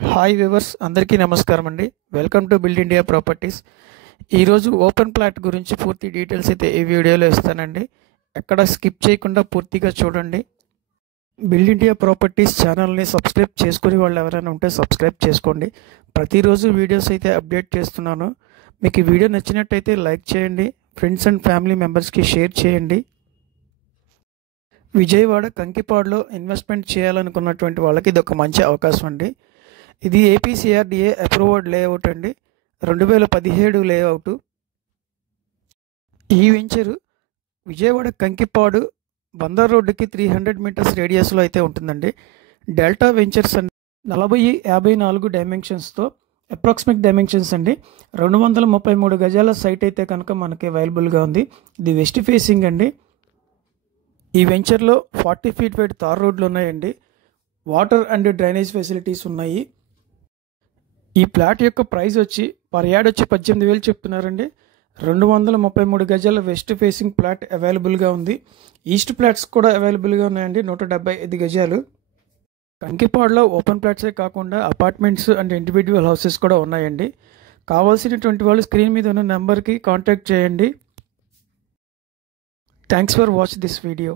Hi viewers అందరికీ నమస్కారం అండి. Welcome to build India properties. ఈరోజు ఓపెన్ ప్లాట్ గురించి పూర్తి డీటెయిల్స్ అయితే ఈ వీడియోలో ఇస్తానండి. ఎక్కడ స్కిప్ చేయకుండా పూర్తిగా చూడండి. బిల్డ్ ఇండియా ప్రాపర్టీస్ ఛానల్ని సబ్స్క్రైబ్ చేసుకుని వాళ్ళు ఎవరైనా ఉంటే సబ్స్క్రైబ్ చేసుకోండి. ప్రతిరోజు వీడియోస్ అయితే అప్డేట్ చేస్తున్నాను. మీకు ఈ వీడియో నచ్చినట్టయితే లైక్ చేయండి, ఫ్రెండ్స్ అండ్ ఫ్యామిలీ మెంబర్స్కి షేర్ చేయండి. విజయవాడ కంకిపాడులో ఇన్వెస్ట్మెంట్ చేయాలనుకున్నటువంటి వాళ్ళకి ఇది ఒక మంచి అవకాశం అండి. ఇది ఏపీసీఆర్డీఏ అప్రూవ్డ్ లేఅవుట్ అండి. 2017 లేఅవుట్. ఈ వెంచరు విజయవాడ కంకిపాడు బందర్ రోడ్డుకి 300 మీటర్స్ రేడియస్లో అయితే ఉంటుందండి. డెల్టా వెంచర్స్ అండి. 40-54 డైమెన్షన్స్తో అప్రాక్సిమేట్ డైమెన్షన్స్ అండి. 233 గజాల సైట్ అయితే కనుక మనకి అవైలబుల్గా ఉంది. ఇది వెస్ట్ ఫేసింగ్ అండి. ఈ వెంచర్లో 40 ఫీట్ వైడ్ తార్ రోడ్లు ఉన్నాయండి. వాటర్ అండ్ డ్రైనేజ్ ఫెసిలిటీస్ ఉన్నాయి. ఈ ప్లాట్ యొక్క ప్రైస్ వచ్చి పర్ యార్డ్ వచ్చి 18,000 చెప్తున్నారండి. 233 గజాల వెస్ట్ ఫేసింగ్ ప్లాట్ అవైలబుల్గా ఉంది. ఈస్ట్ ప్లాట్స్ కూడా అవైలబుల్గా ఉన్నాయండి. 175 గజాలు. కంకిపాడులో ఓపెన్ ప్లాట్సే కాకుండా అపార్ట్మెంట్స్ అండ్ ఇండివిజువల్ హౌసెస్ కూడా ఉన్నాయండి. కావాల్సినటువంటి వాళ్ళు స్క్రీన్ మీద ఉన్న నెంబర్కి కాంటాక్ట్ చేయండి. Thanks for watch this video.